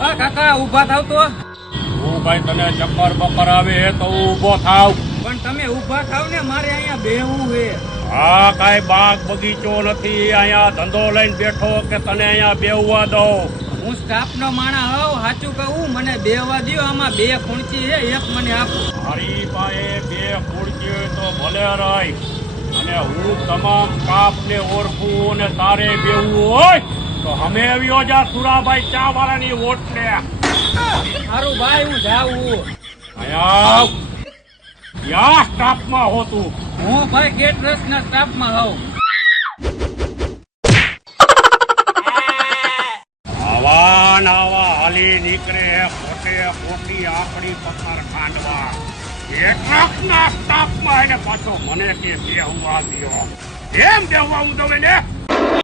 હા કાકા ઊભા થાવ તો. હું ભાઈ તને ચક્કર બક્કર આવે તો ઊભો થાવ. પણ તમે ઊભા થાવ ને, મારે અહીંયા બેહવું છે. હા કાંઈ બાગ બગીચો નથી, અહીંયા ધંધો લઈને બેઠો કે તને અહીંયા બેહવા દઉં. હું સ્ટાફનો માણસ હોઉં, સાચું કહું મને બેહવા દ્યો. આમાં 2 ખુરચી છે, એક મને આપો. મારી પાસે 2 ખુરચી હોય તો ભલે રહી, અને હું તમામ સ્ટાફને ઓળખું અને તારે બેહવું હોય તો અમે આવ્યો જા સુરાભાઈ ચા વાળાની વોટ લે. સારું ભાઈ હું જાઉં. અહીંયા યા સ્ટાફમાં હો તું. હું ભાઈ કેટરસના સ્ટાફમાં હોઉં. આવા નાવા હાલી નીકળે પોતે પોતી આપણી પથ્થર ખાંડવા. કેટલાકના સ્ટાફમાં એને પાછો મને કે બેહવા દ્યો. એમ બેહવા હું દઉં ને.